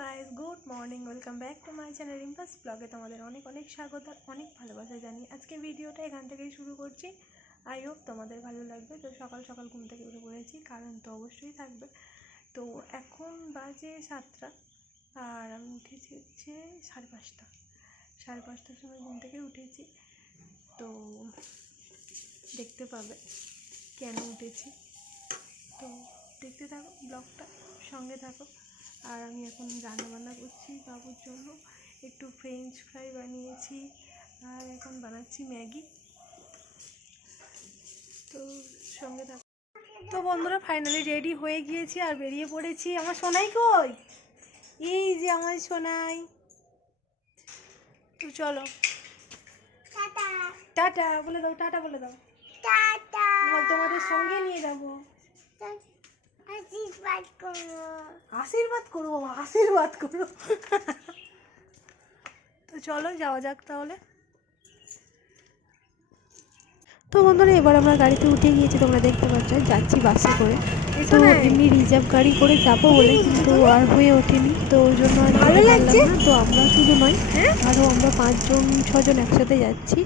Guys good morning welcome back to my channel Rimpa's ব্লগে তোমাদের অনেক অনেক স্বাগত আর অনেক ভালোবাসা জানি আজকে ভিডিওটা এখান থেকেই শুরু করছি। আই হোপ তোমাদের ভালো লাগবে, তো সকাল সকাল ঘুম থেকে উঠে পড়েছি, কারণ তো অবশ্যই থাকবে। তো এখন বাজে সাতটা, আর আমি উঠেছি হচ্ছে সাড়ে পাঁচটা, সাড়ে পাঁচটার সময় ঘুম থেকে উঠেছি। তো দেখতে পাবে কেন উঠেছি। তো দেখতে থাকো, ব্লগটা সঙ্গে থাকো। আর আমি এখন রান্না বান্না করছি বাবুর জন্য একটু ফ্রেঞ্চ ফ্রাই বানিয়েছি আর এখন বানাচ্ছি ম্যাগি। তো সঙ্গে থাকো তো বন্ধুরা ফাইনালি রেডি হয়ে গিয়েছি আর বেরিয়ে পড়েছি। আমার সোনাই কই? এই যে আমার সোনাই। তো চলো। টাটা। বলে দাও টাটা বলে দাও। তোমাদের সঙ্গে নিয়ে যাব। আশীর্বাদ করব আশীর্বাদ করব তো চলো, যাওয়া যাক তাহলে। তো বন্ধুরা, এবার আমরা গাড়িতে উঠে গিয়েছি, তোমরা দেখতে পাচ্ছ, যাচ্ছি বাসে করে। তো এমনি রিজার্ভ গাড়ি করে যাব বলে কিন্তু আর হয়ে ওঠেনি। তো ওই জন্য আর ভালো লাগছে? তো আমরা শুধু নয় আরও আমরা পাঁচজন ছজন একসাথে যাচ্ছি।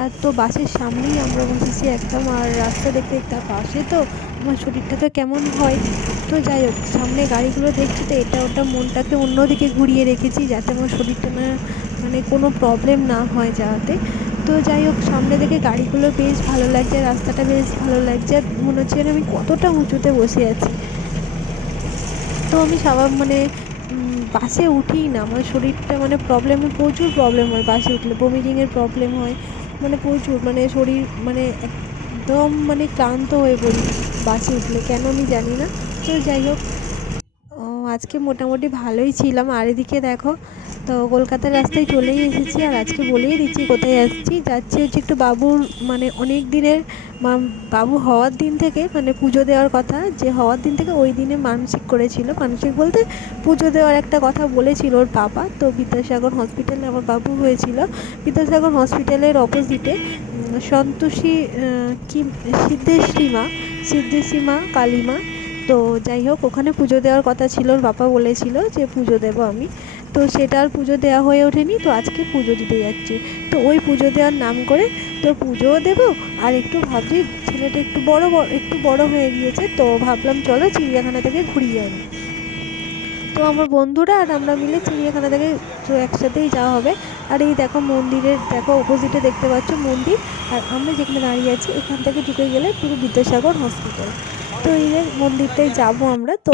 আর তো বাসের সামনেই আমরা বসেছি একদম আর রাস্তা দেখতে দেখতে আর পাশে তো আমার শরীরটা তো কেমন হয়। তো যাই হোক সামনে গাড়িগুলো দেখছি তো এটা ওটা মনটাকে অন্যদিকে ঘুরিয়ে রেখেছি যাতে আমার শরীরটা না মানে কোনো প্রবলেম না হয় যাতে তো যাই হোক, সামনে থেকে গাড়িগুলো বেশ ভালো লাগছে, রাস্তাটা বেশ ভালো লাগছে। আর মনে হচ্ছে আমি কতটা উঁচুতে বসে আছি। তো আমি সবাই মানে বাসে উঠি না। আমার শরীরটা মানে প্রবলেম প্রচুর প্রবলেম হয় বাসে উঠলে। বমিটিংয়ের প্রবলেম হয়। মানে প্রচুর মানে শরীর মানে একদম মানে ক্লান্ত হয়ে পড়ি বাসে উঠলে। কেন আমি জানি না। তো যাই হোক আজকে মোটামুটি ভালোই ছিলাম। আর এদিকে দেখো, তো কলকাতার রাস্তায় চলেই এসেছি। আর আজকে বলেই দিচ্ছি কোথায় যাচ্ছি যাচ্ছি হচ্ছে একটু বাবুর মানে অনেক দিনের বাবু হওয়ার দিন থেকে মানে পুজো দেওয়ার কথা, যে হওয়ার দিন থেকে ওই দিনে মানসিক করেছিল। মানসিক বলতে পুজো দেওয়ার একটা কথা বলেছিল ওর বাবা। তো বিদ্যাসাগর হসপিটালে আমার বাবু হয়েছিল। বিদ্যাসাগর হসপিটালের অপোজিটে সন্তোষী কি সিদ্ধেশ্বরী মা সিদ্ধেশ্বরী মা কালীমা তো যাই হোক, ওখানে পুজো দেওয়ার কথা ছিল, ওর বাবা বলেছিল যে পুজো দেবো আমি। তো সেটা আর পুজো দেওয়া হয়ে ওঠেনি, তো আজকে পুজো দিতে যাচ্ছি। তো ওই পুজো দেওয়ার নাম করে তো পুজোও দেবো, আর একটু ভাবছি ছেলেটা একটু বড় একটু বড় হয়ে গিয়েছে, তো ভাবলাম চলো চিড়িয়াখানা থেকে ঘুরিয়ে আনি। তো আমার বন্ধুরা আর আমরা মিলে চিড়িয়াখানা থেকে তো একসাথেই যাওয়া হবে। আর এই দেখো মন্দিরের, দেখো অপোজিটে দেখতে পাচ্ছ মন্দির, আর আমরা যেখানে দাঁড়িয়ে আছি, এখান থেকে ঢুকে গেলে পুরো বিদ্যাসাগর হসপিটাল তো এই যে মন্দিরটায় যাব আমরা। তো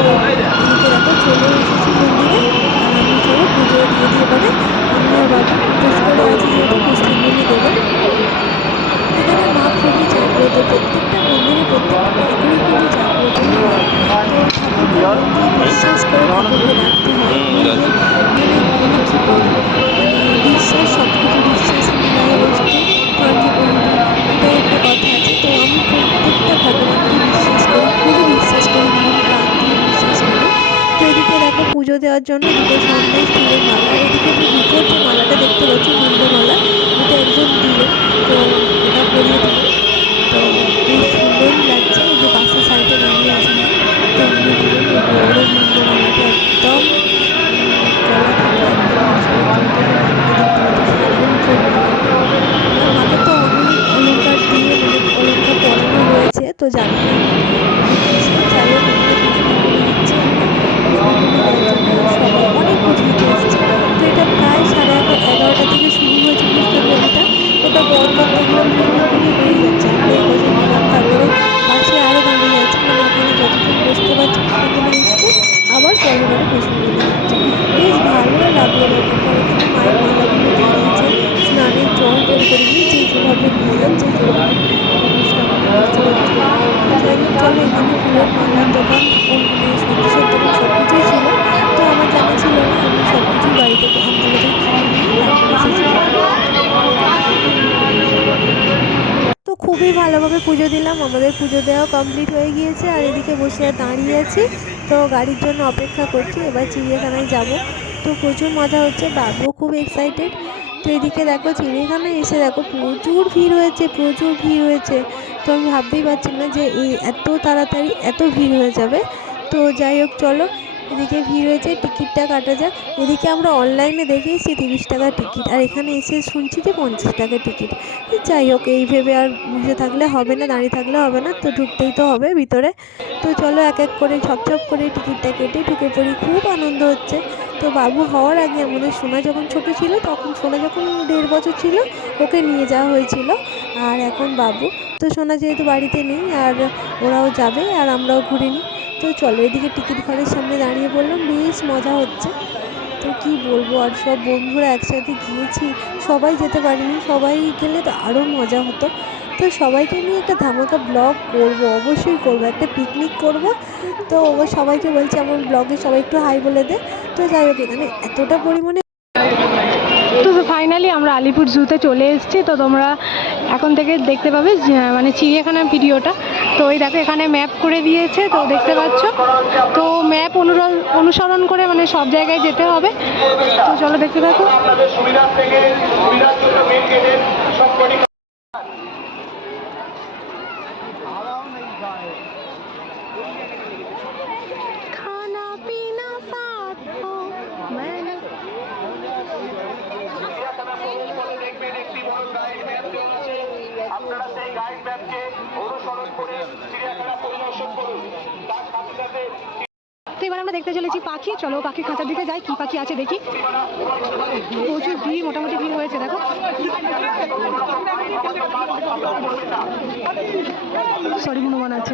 দেখো চলে এসেছি মন্দিরে। দেওয়ার জন্য দুটো সামনে ফুলের মালা, এদিকে দুপুর যে মালাটা দেখতে পাচ্ছি মুন্ডমালা এটা একজন দিলেন তো এটা পরিয়ে দিলেন তো বেশ সুন্দরই লাগছে যে বাসের সাইডে দাঁড়িয়ে আছে না তো উনি দিলেন বড় মুন্ডমালাটা একদম গলা থেকে একদম মালাটা দেখতে পাচ্ছি মালা মাথা তো অনেক অলংকার দিয়ে মানে অলংকার পরানো রয়েছে তো জানি ভালোভাবে আমাদের পুজো দেওয়া কমপ্লিট হয়ে গিয়েছে আর এদিকে বসে দাঁড়িয়ে আছি। তো গাড়ির জন্য অপেক্ষা করছি, এবার চিড়িয়াখানায় যাব। তো প্রচুর মজা হচ্ছে বাবুও খুব এক্সাইটেড তো এদিকে দেখো, চিড়িয়াখানায় এসে দেখো, প্রচুর ভিড় হয়েছে, প্রচুর ভিড় হয়েছে। তো আমি ভাবতেই পারছি না যে এই এত তাড়াতাড়ি এত ভিড় হয়ে যাবে। তো যাই হোক, চলো। এদিকে ভিড় হয়েছে, টিকিটটা কাটা যাক। এদিকে আমরা অনলাইনে দেখেছি তিরিশ টাকা টিকিট, আর এখানে এসে শুনছি যে পঞ্চাশ টাকা টিকিট। যাই হোক, এই ভেবে আর বসে থাকলে হবে না, দাঁড়িয়ে থাকলে হবে না, তো ঢুকতেই তো হবে ভিতরে। তো চলো এক এক করে ছপ করে টিকিটটা কেটে ঢুকে পড়ি, খুব আনন্দ হচ্ছে। তো বাবু হওয়ার আগে আমাদের সোনা যখন ছোট ছিল, তখন সোনা যখন দেড় বছর ছিল, ওকে নিয়ে যাওয়া হয়েছিল, আর এখন বাবু। তো সোনা যেহেতু বাড়িতে নেই, আর ওরাও যাবে, আর আমরাও ঘুরে নিই। তো চলো এদিকে টিকিট ঘরের সামনে দাঁড়িয়ে বললাম, বেশ, মজা হচ্ছে। তো কি বলব, আর সব বন্ধুরা একসাথে গিয়েছি, সবাই যেতে পারিনি, সবাই গেলে তো আরও মজা হতো। তো সবাইকে নিয়ে একটা ধামাকা ব্লগ করব, অবশ্যই করব, একটা পিকনিক করব। তো সবাইকে বলছি, আমার ব্লগে সবাই একটু হাই বলে দে। তো যাই হোক, এখানে এতটা পরিমাণে ফাইনালি আমরা আলিপুর জুতে চলে এসেছি। তো তোমরা এখন থেকে দেখতে পাবে মানে চিড়িয়াখানার ভিডিওটা। তো ওই দেখো, এখানে ম্যাপ করে দিয়েছে, তো দেখতে পাচ্ছ? তো ম্যাপ অনুসরণ করে মানে সব জায়গায় যেতে হবে। তো চলো দেখতে থাকো। এবার আমরা দেখতে চলেছি পাখি। চলো পাখির খাঁচার দিকে যাই, কি পাখি আছে দেখি। প্রচুর ভিড়, মোটামুটি ভিড় হয়েছে, দেখো। সরি হনুমান আছে।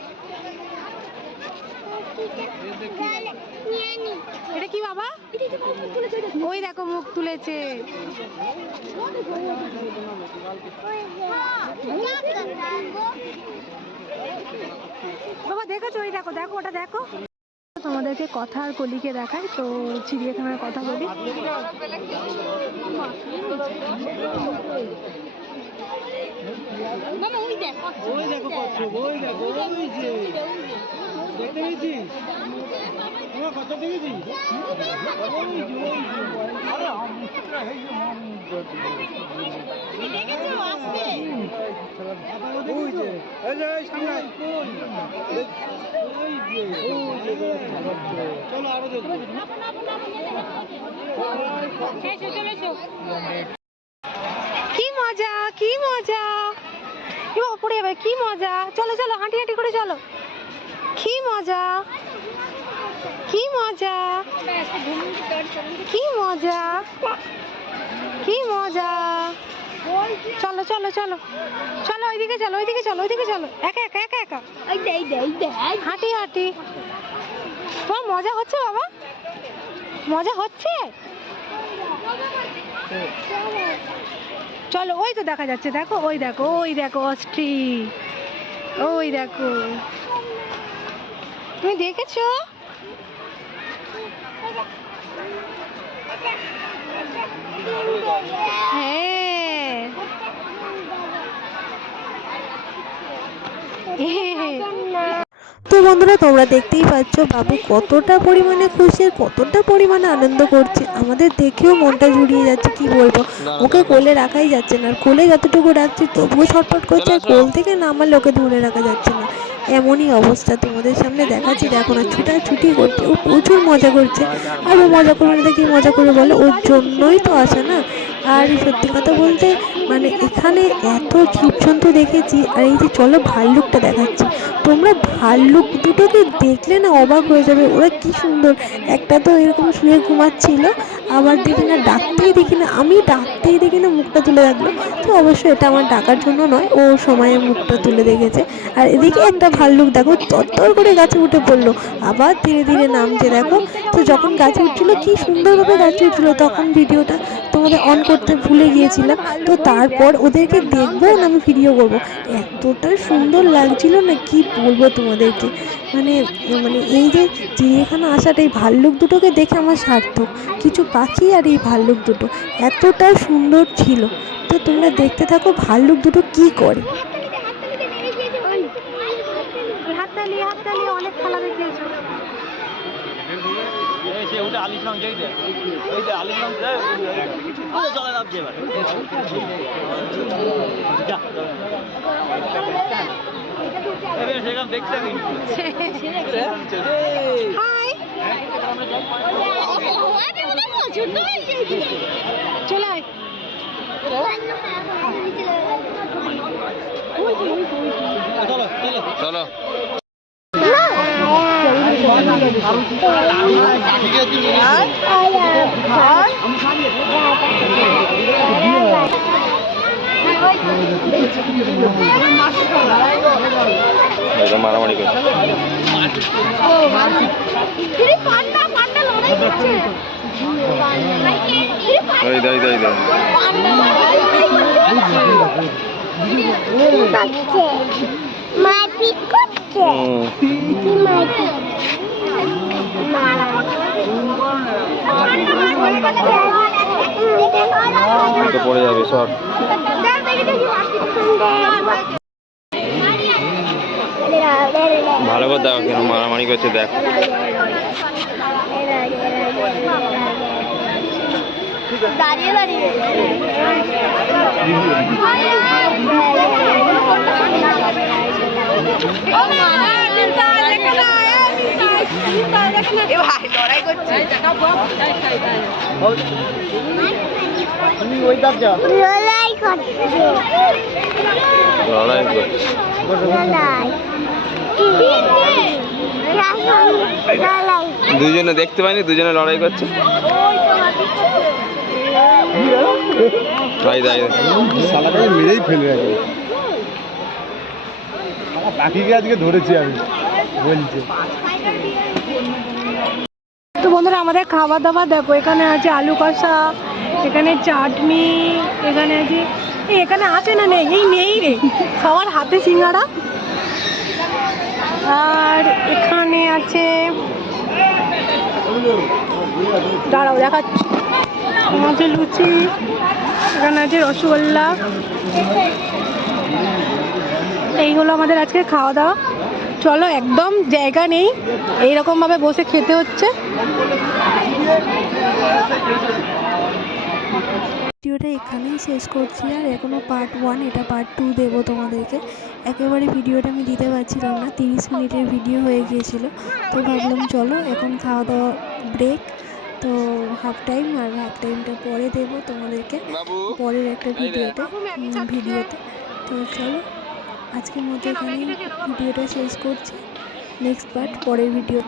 এটা কি বাবা? ওই দেখো মুখ তুলেছে। বাবা, দেখেছ? ওই দেখো দেখো, ওটা দেখো। তোমাদেরকে কথার কলিকে দেখাই, তো চিড়িয়াখানার কথা বলি। ওই দেখো ওই দেখো, ওই যে। দেখতে দেখেছিস চলো আরও দেখব কি মজা কি মজা। যাবে কি মজা। চলো চলো হাঁটি হাঁটি করে চলো। কি মজা? কি মজা? কি মজা? কি মজা? চলো চলো চলো। চলো, ওইদিকে চলো ওইদিকে চলো ওইদিকে চলো। একা একা একা একা। হাঁটি হাঁটি। তোমার মজা হচ্ছে বাবা? মজা হচ্ছে? চলো, ওই তো দেখা যাচ্ছে, দেখো, ওই দেখো ওই দেখো অস্ট্রি ওই দেখো। তুমি দেখেছ? হ্যাঁ। তো বন্ধুরা তোমরা দেখতেই পাচ্ছ বাবু কতটা পরিমাণে খুশি কতটা পরিমাণে আনন্দ করছে। আমাদের দেখেও মনটা জুড়িয়ে যাচ্ছে কি বলব? ওকে কোলে রাখাই যাচ্ছে না। আর কোলে যতটুকু রাখছি তবুও ছটফট করছে আর কোল থেকে নামালে ওকে ধরে রাখা যাচ্ছে না। এমনই অবস্থা তোমাদের সামনে দেখাচ্ছি। দেখো না, ছুটাছুটি করছে ও প্রচুর মজা করছে। আর ও মজা করবে না দেখি মজা করে বলে, ওর জন্যই তো আসে না। আর সত্যি কথা বলতে মানে এখানে এত জীবজন্তু দেখেছি, আর এই যে চলো ভাল্লুকটা দেখাচ্ছি। তোমরা ভাল্লুক দুটোকে দেখলে না অবাক হয়ে যাবে, ওরা কি সুন্দর। একটা তো এরকম শুয়ে ঘুমাচ্ছিল, আবার দেখি না, ডাকতেই দেখি না, আমি ডাকতেই দেখি না মুখটা তুলে রাখল। তো অবশ্যই এটা আমার ডাকার জন্য নয়, ও সময়ে মুখটা তুলে দেখেছে। আর এদিকে একটা ভাল্লুক দেখো তত্তর করে গাছে উঠে পড়ল, আবার ধীরে ধীরে নামছে, দেখো। তো যখন গাছে উঠছিলো, কি সুন্দরভাবে গাছে উঠছিলো তখন ভিডিওটা। তোমাদের অন করতে ভুলে গিয়েছিলাম, তো তারপর ওদেরকে দেখব না আমি ভিডিও করব। এতটা সুন্দর লাগছিল না, কি বলব তোমাদেরকে? মানে মানে এই যে চিড়িয়াখানা আসাটা, এই ভাল্লুক দুটোকে দেখে আমার সার্থক। কিছু পাখি আর এই ভাল্লুক দুটো, এতটা সুন্দর ছিল। তো তোমরা দেখতে থাকো ভাল্লুক দুটো কি করে। ওটা আলিফ রং যাই দেয়। ওই যে আলিফ রং চলে নামছে এবার চলে দেখছে আমি। চলে আয়। চলো চলো। চলো। এটা মারামারি করছে। মারপিট করছে? মারপিট তো পড়ে যাবে সব। ভালো করে দেখো কেন মারামারি করছে দেখ। দাঁড়িয়ে দাঁড়িয়ে লড়াই করছে। লড়াই করছে। লড়াই লড়াই। দুজনে দেখতে পাইনি দুজনে লড়াই করছে। তাই তাই শালাটাকে মেরেই ফেলবে আজকে শালা পাখিকে আজকে ধরেছি আমি বলছে। তো বন্ধুরা আমাদের খাওয়া দাওয়া দেখো, এখানে আছে আলু কষা, এখানে চাটনি, এখানে আছে, এই এখানে আছে না নেই? এই নেই রে। সবার হাতে সিঙ্গাড়া। আর এখানে আছে, দাঁড়াও দেখাচ্ছি। আছে লুচি, এখানে আছে রসগোল্লা। এই হলো আমাদের আজকে খাওয়া দাওয়া চলো একদম জায়গা নেই। এইরকমভাবে বসে খেতে হচ্ছে। ভিডিওটা এখানেই শেষ করছি আর এখনও পার্ট ওয়ান এটা পার্ট টু দেবো তোমাদেরকে। একেবারে ভিডিওটা আমি দিতে পারছিলাম না তিরিশ মিনিটের ভিডিও হয়ে গিয়েছিল। তো ভাবলাম চলো এখন খাওয়া দাওয়া ব্রেক তো হাফ টাইম আর হাফ টাইমটা পরে দেবো তোমাদেরকে পরের একটা ভিডিওতে ভিডিওতে। তো চলো। আজকের মতো এখানে ভিডিওটা শেষ করছি। নেক্সট পার্ট পরের ভিডিও